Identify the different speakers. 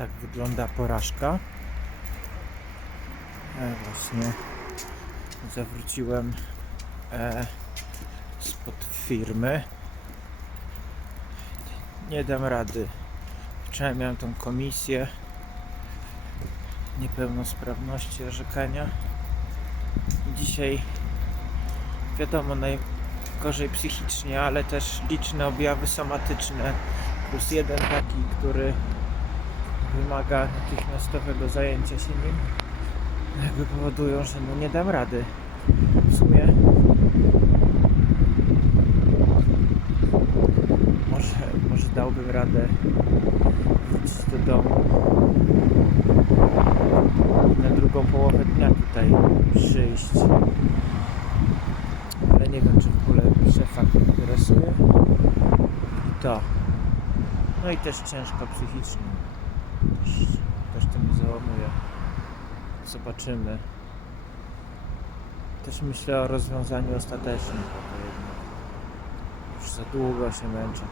Speaker 1: Tak wygląda porażka. E, właśnie zawróciłem e, spod firmy. Nie dam rady. Wczoraj miałem tą komisję niepełnosprawności orzekania. Dzisiaj wiadomo najgorzej psychicznie, ale też liczne objawy somatyczne plus jeden taki, który wymaga natychmiastowego zajęcia się nim jakby powodują, że no nie dam rady. W sumie może, może dałbym radę wrócić do domu i na drugą połowę dnia tutaj przyjść. Ale nie wiem czy w ogóle szefa interesuje. I to. No i też ciężko psychicznie też, też to mnie załamuje zobaczymy. Też myślę o rozwiązaniu ostatecznym już za długo się męczę